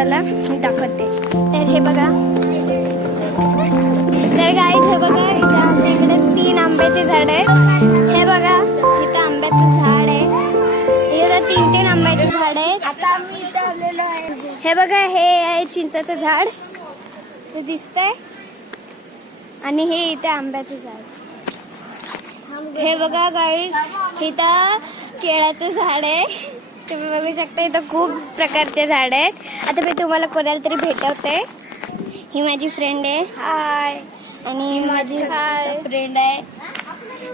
चला मी दाखवते. तर हे बघा, तर गाईज हे बघा, इथे आमच्या इकडे 3 आंब्याचे झाड आहे. हे बघा इथं आंब्याचं झाड आहे, इथं 3 आंब्याचे झाड आहेत. आता आम्ही इथं आलेलो आहे. हे बघा, हे आहे चिंचाचं झाड, ते दिसतंय, आणि हे इथे आंब्याचं झाड. हे बघा गाईज, इथं केळाचं झाड आहे. तुम्ही बघू शकता इथं खूप प्रकारचे झाड आहेत. आता मी तुम्हाला कोणाला तरी भेटवते. ही माझी फ्रेंड आहे, हाय. आणि ही माझी फ्रेंड आहे,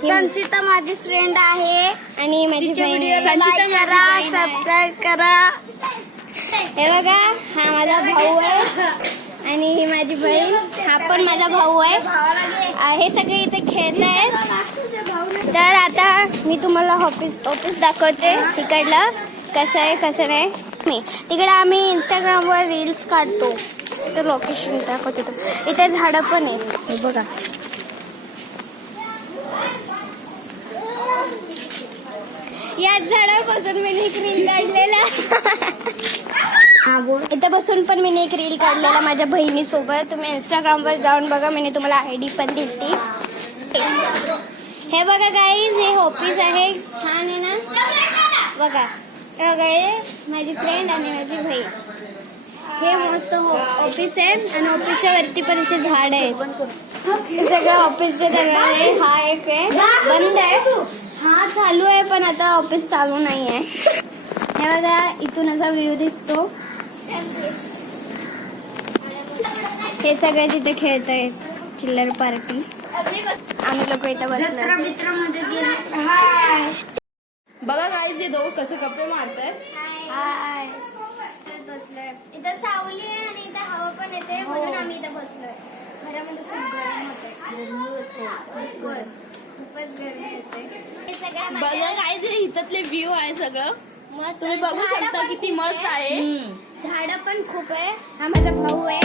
संचिता माझी फ्रेंड आहे. आणि माझी व्हिडिओ लाईक करा, सबस्क्राईब करा. हे बघा, हा माझा भाऊ आहे, आणि ही माझी बहीण, हा पण माझा भाऊ आहे. हे सगळे इथे खेळत आहेत. तर आता मी तुम्हाला ऑफिस दाखवते तिकडलं, कसं आहे कसं नाही. मी तिकडे आम्ही इंस्टाग्रामवर रील्स काढतो, तर लोकेशन दाखवते. इथे झाडं पण आहेत, हे बघा. याच झाडापासून मी एक रील काढलेला. इथं बसून पण मी एक रील काढलेला माझ्या बहिणीसोबत. तुम्ही इंस्टाग्रामवर जाऊन बघा, मी तुम्हाला आयडी पण दिली. हे बघा गाईज, हे ऑफिस आहे, छान आहे ना, बघा. हे बघा, हे माझी फ्रेंड आणि माझी बहीण. हे मस्त ऑफिस आहे, आणि ऑफिसच्या वरती पण असे झाड आहेत. हे सगळं ऑफिसचे दरवाजे. हा एक आहे, बंद आहे, हा चालू आहे, पण आता ऑफिस चालू नाही आहे. हे बघा, इथून असा व्ह्यू दिसतो. हे सगळे तिथे खेळत आहेत, चिल्लर पार्टी. आम्ही लोक इथं बसलो. बघा गाईज, हे दोघं कसे कपडे मारतायत. हाय, बसलोय. इथं सावली आहे आणि इथं हवा पण येते, म्हणून आम्ही इथं बसलोय. घरामध्ये खूप गरम होते, खूपच गरमी होते. बघा गाईज, हे इथले व्ह्यू आहे सगळं, मस्त. तुम्ही बघू शकता किती मस्त आहे. झाडं पण खूप आहे. हा माझा भाऊ आहे.